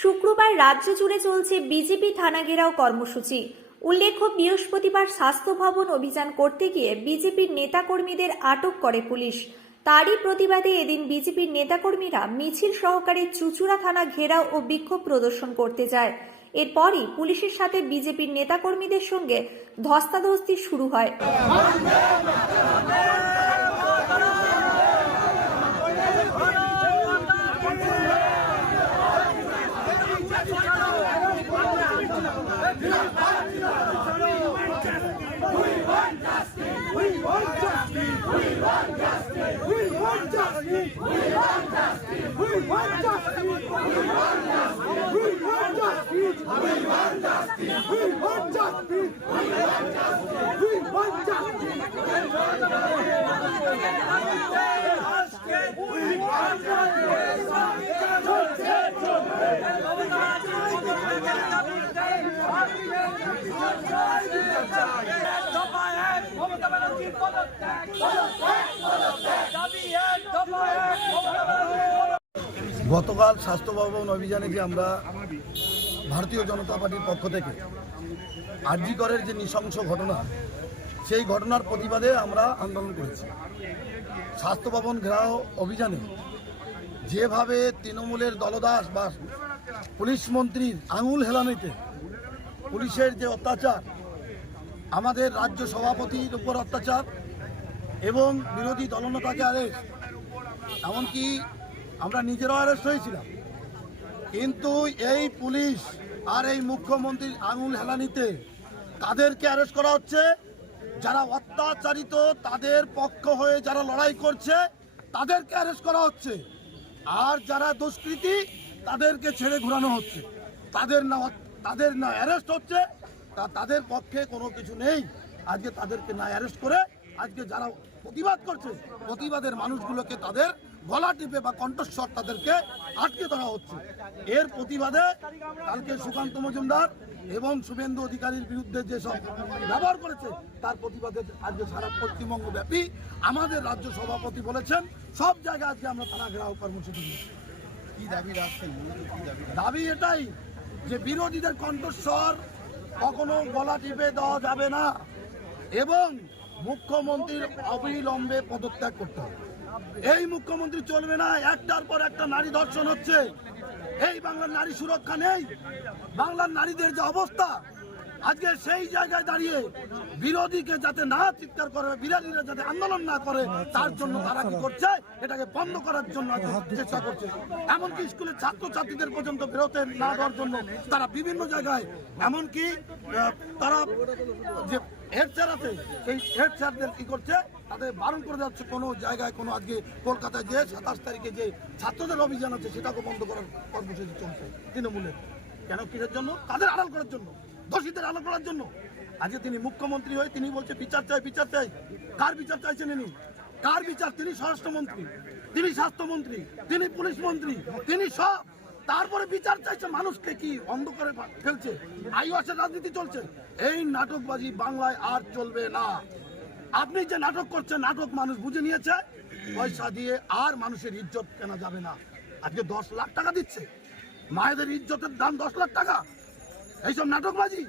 শুক্রবার রাজ্য জুড়ে চলছে বিজেপি থানা ঘেরাও কর্মসূচি। উল্লেখ্য, বৃহস্পতিবার স্বাস্থ্য ভবন অভিযান করতে গিয়ে বিজেপির নেতাকর্মীদের আটক করে পুলিশ। তারই প্রতিবাদে এদিন বিজেপির নেতাকর্মীরা মিছিল সহকারে চুচুড়া থানা ঘেরাও ও বিক্ষোভ প্রদর্শন করতে যায়। এরপরই পুলিশের সাথে বিজেপির নেতাকর্মীদের সঙ্গে ধস্তাধস্তি শুরু হয়। গতকাল স্বাস্থ্য ভবন অভিযানে যে আমরা ভারতীয় জনতা পার্টির পক্ষ থেকে আরজিকরের যে নৃশংস ঘটনা, সেই ঘটনার প্রতিবাদে আমরা আন্দোলন করেছি। স্বাস্থ্য ভবন ঘেরাও অভিযানে যেভাবে তৃণমূলের দলদাস বা পুলিশ মন্ত্রীর আঙুল হেলানিতে পুলিশের যে অত্যাচার, আমাদের রাজ্য সভাপতির উপর অত্যাচার এবং বিরোধী দলনেতাকে আদেশ, এমনকি আমরা নিজেরাও অ্যারেস্ট হয়েছিলাম। কিন্তু এই পুলিশ আর এই মুখ্যমন্ত্রীর আঙুল হেলানিতে তাদেরকে অ্যারেস্ট করা হচ্ছে। যারা অত্যাচারিত, তাদের পক্ষ হয়ে যারা লড়াই করছে, তাদেরকে অ্যারেস্ট করা হচ্ছে। আর যারা দুষ্কৃতী, তাদেরকে ছেড়ে ঘোরানো হচ্ছে। তাদের না তাদের না অ্যারেস্ট হচ্ছে, তা তাদের পক্ষে কোনো কিছু নেই। আজকে তাদেরকে না অ্যারেস্ট করে আজকে যারা প্রতিবাদ করছে প্রতিবাদের মানুষগুলোকে তাদের গলা টিপে বা কণ্ঠস্বর তাদেরকে আটকে ধরা হচ্ছে। এর প্রতিবাদে কালকে সুকান্ত মজুমদার এবং শুভেন্দু অধিকারীর বিরুদ্ধে যেসব ব্যবহার করেছে তার প্রতিবাদে আজকে সারা পশ্চিমবঙ্গ ব্যাপী আমাদের রাজ্য সভাপতি বলেছেন সব জায়গায় আজকে আমরা থানা ঘেরাও কর্মসূচি কি দাবি রাখছেন? দাবি দাবি এটাই যে বিরোধীদের কণ্ঠস্বর কখনো গলা টিপে দেওয়া যাবে না। এবং মুখ্যমন্ত্রীর অবিলম্বে পদত্যাগ করতে হবে। এই মুখ্যমন্ত্রী চলবে না, একটার পর একটা নারী ধর্ষণ হচ্ছে। এই বাংলার নারী সুরক্ষা নেই, বাংলার নারীদের যে অবস্থা, আজকে সেই জায়গায় দাঁড়িয়ে বিরোধীকে যাতে না চিৎকার করে, বিরোধীরা যাতে আন্দোলন না করে, তার জন্য তারা কি করছে? এটাকে বন্ধ করার জন্য চেষ্টা করছে। এমনকি স্কুলের ছাত্রছাত্রীদের পর্যন্ত বেরোতে না দেওয়ার জন্য তারা বিভিন্ন জায়গায়, এমনকি তারা যে হেড স্যার আছে সেই হেড স্যারদের কি করছে? তাদের বারণ করে যাচ্ছে কোনো জায়গায়, কোনো আজকে কলকাতায় যে সাতাশ তারিখে যে ছাত্রদের অভিযান আছে সেটাকে বন্ধ করার কর্মসূচি চলছে তৃণমূলের। কেন? কিসের জন্য? তাদের আড়াল করার জন্য, দোষীদের আড়াল করার জন্য। আজকে তিনি মুখ্যমন্ত্রী হয়ে তিনি বলছে, বিচার চাই বিচার চাই। কার বিচার চাইছেন ইনি? কার বিচার? তিনি স্বরাষ্ট্রমন্ত্রী, তিনি স্বাস্থ্যমন্ত্রী, তিনি পুলিশ মন্ত্রী, তিনি সব। তারপরে বিচার চাইছে মানুষকে কি অন্ধকারে ফেলছে? আইওয়াসের রাজনীতি চলছে। এই নাটকবাজি বাংলায় আর চলবে না। আপনি যে নাটক করছেন, নাটক মানুষ বুঝে নিয়েছে। পয়সা দিয়ে আর মানুষের ইজ্জত কেনা যাবে না। আজকে দশ লাখ টাকা দিচ্ছে। মায়েদের ইজ্জতের দাম দশ লাখ টাকা। এইসব নাটকবাজি?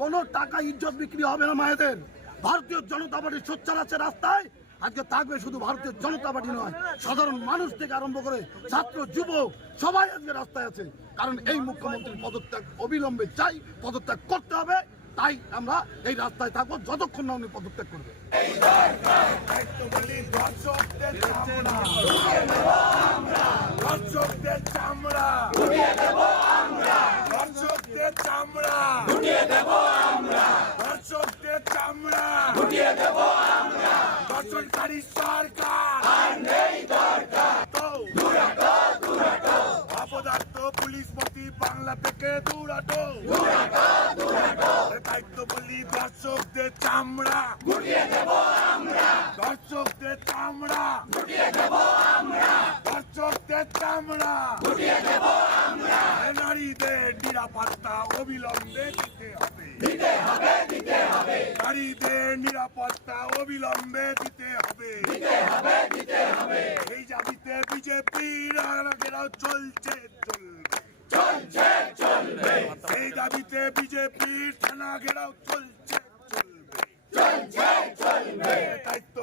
কোনো টাকা ইজ্জত বিক্রি হবে না মায়েদের। ভারতীয় জনতা পার্টির সোচ্চার আছে রাস্তায়। আজকে থাকবে শুধু ভারতীয় জনতা পার্টি নয়, সাধারণ মানুষ থেকে আরম্ভ করে ছাত্র, যুবক, সবাই আজকে রাস্তায় আছে। কারণ এই মুখ্যমন্ত্রীর পদত্যাগ অবিলম্বে চাই, পদত্যাগ করতে হবে, তাই আমরা এই রাস্তায় থাকব যতক্ষণ না উনি পদত্যাগ করবে। চামড়া দর্শকদের চামড়া দর্শকদের চামড়া দর্শনকারী সরকার। তো অপদার্থ পুলিশ মন্ত্রী বাংলা থেকে দূরাটো। দায়িত্ব বলি দর্শকদের চামড়া। দর্শকদের চামড়া। দর্শকদের চামড়া এ নারীদের নিরাপত্তা অবিলম্বে দিতে হবে। নারীদের নিরাপত্তা অবিলম্বে দিতে হবে। দিতে হবে এই দাবিতে বিজেপির ঘেরাও চলছে চলবে। দাবিতে বিজেপির থানা ঘেরাও চলছে চলবে। চলবে। তাই তো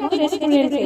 রেস্টুরেন্টে